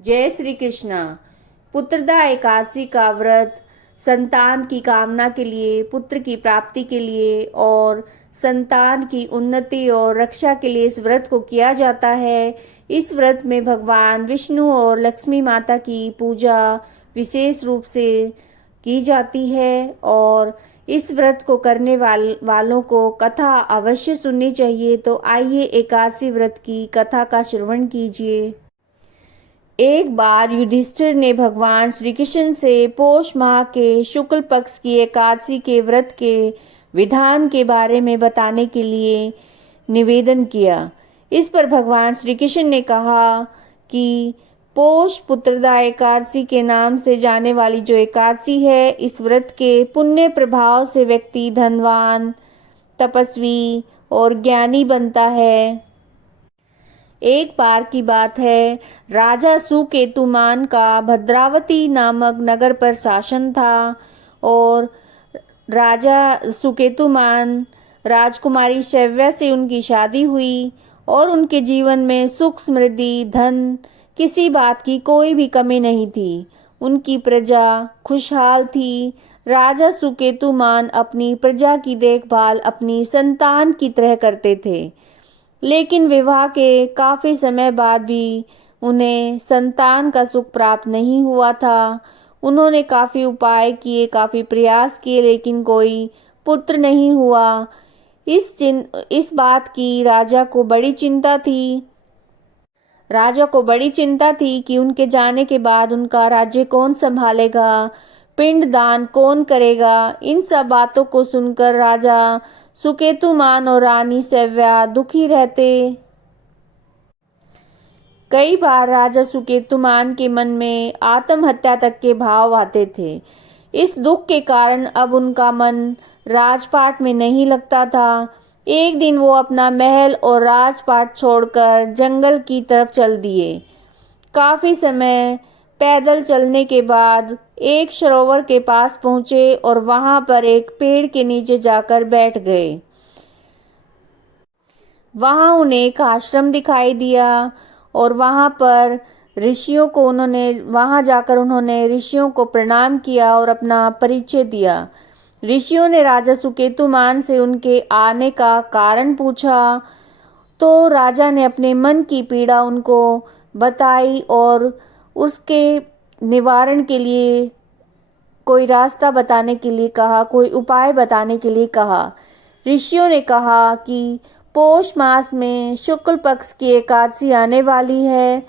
जय श्री कृष्णा। पुत्रदा एकादशी का व्रत संतान की कामना के लिए, पुत्र की प्राप्ति के लिए और संतान की उन्नति और रक्षा के लिए इस व्रत को किया जाता है। इस व्रत में भगवान विष्णु और लक्ष्मी माता की पूजा विशेष रूप से की जाती है और इस व्रत को करने वालों को कथा अवश्य सुननी चाहिए। तो आइए एकादशी व्रत की कथा का श्रवण कीजिए। एक बार युधिष्ठिर ने भगवान श्री कृष्ण से पौष माह के शुक्ल पक्ष की एकादशी के व्रत के विधान के बारे में बताने के लिए निवेदन किया। इस पर भगवान श्री कृष्ण ने कहा कि पौष पुत्रदा एकादशी के नाम से जाने वाली जो एकादशी है, इस व्रत के पुण्य प्रभाव से व्यक्ति धनवान, तपस्वी और ज्ञानी बनता है। एक बार की बात है, राजा सुकेतुमान का भद्रावती नामक नगर पर शासन था और राजा सुकेतुमान राजकुमारी शैव्या से उनकी शादी हुई और उनके जीवन में सुख, समृद्धि, धन, किसी बात की कोई भी कमी नहीं थी। उनकी प्रजा खुशहाल थी। राजा सुकेतुमान अपनी प्रजा की देखभाल अपनी संतान की तरह करते थे, लेकिन विवाह के काफी समय बाद भी उन्हें संतान का सुख प्राप्त नहीं हुआ था। उन्होंने काफी उपाय किए, काफी प्रयास किए, लेकिन कोई पुत्र नहीं हुआ। इस बात की राजा को बड़ी चिंता थी कि उनके जाने के बाद उनका राज्य कौन संभालेगा, पिंडदान कौन करेगा। इन सब बातों को सुनकर राजा सुकेतुमान और रानी शैव्या दुखी रहते। कई बार राजा सुकेतुमान के मन में आत्महत्या तक के भाव आते थे। इस दुख के कारण अब उनका मन राजपाट में नहीं लगता था। एक दिन वो अपना महल और राजपाट छोड़कर जंगल की तरफ चल दिए। काफी समय पैदल चलने के बाद एक सरोवर के पास पहुंचे और वहां पर एक पेड़ के नीचे जाकर बैठ गए। वहां उन्हें एक आश्रम दिखाई दिया और वहां जाकर उन्होंने ऋषियों को प्रणाम किया और अपना परिचय दिया। ऋषियों ने राजा सुकेतुमान से उनके आने का कारण पूछा, तो राजा ने अपने मन की पीड़ा उनको बताई और उसके निवारण के लिए कोई रास्ता बताने के लिए कहा, कोई उपाय बताने के लिए कहा। ऋषियों ने कहा कि पौष मास में शुक्ल पक्ष की एकादशी आने वाली है,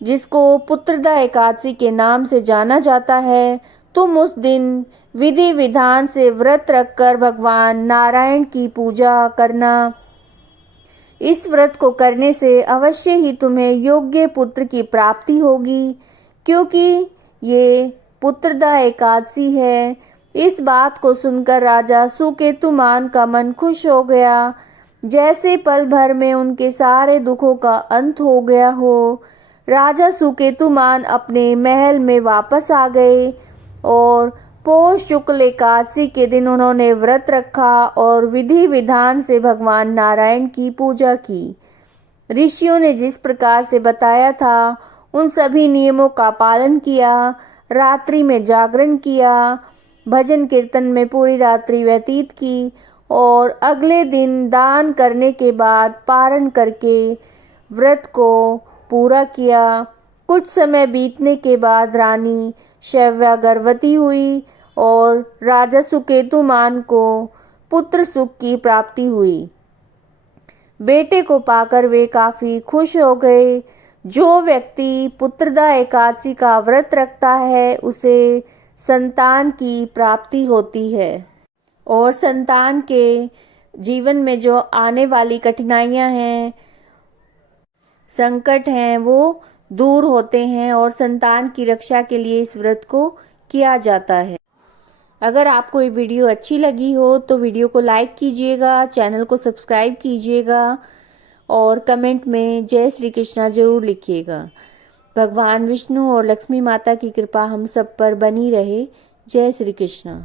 जिसको पुत्रदा एकादशी के नाम से जाना जाता है। तुम उस दिन विधि विधान से व्रत रखकर भगवान नारायण की पूजा करना। इस व्रत को करने से अवश्य ही तुम्हें योग्य पुत्र की प्राप्ति होगी, क्योंकि ये पुत्रदा एकादशी है। इस बात को सुनकर राजा सुकेतुमान का मन खुश हो गया, जैसे पल भर में उनके सारे दुखों का अंत हो गया हो। राजा सुकेतुमान अपने महल में वापस आ गए और पौष शुक्ल एकादशी के दिन उन्होंने व्रत रखा और विधि विधान से भगवान नारायण की पूजा की। ऋषियों ने जिस प्रकार से बताया था, उन सभी नियमों का पालन किया। रात्रि में जागरण किया, भजन कीर्तन में पूरी रात्रि व्यतीत की और अगले दिन दान करने के बाद पारण करके व्रत को पूरा किया। कुछ समय बीतने के बाद रानी शैव्या गर्भवती हुई और राजा सुकेतुमान को पुत्र सुख की प्राप्ति हुई। बेटे को पाकर वे काफी खुश हो गए। जो व्यक्ति पुत्रदा एकादशी का व्रत रखता है, उसे संतान की प्राप्ति होती है और संतान के जीवन में जो आने वाली कठिनाइयां हैं, संकट हैं, वो दूर होते हैं और संतान की रक्षा के लिए इस व्रत को किया जाता है। अगर आपको ये वीडियो अच्छी लगी हो तो वीडियो को लाइक कीजिएगा, चैनल को सब्सक्राइब कीजिएगा और कमेंट में जय श्री कृष्णा जरूर लिखिएगा। भगवान विष्णु और लक्ष्मी माता की कृपा हम सब पर बनी रहे। जय श्री कृष्णा।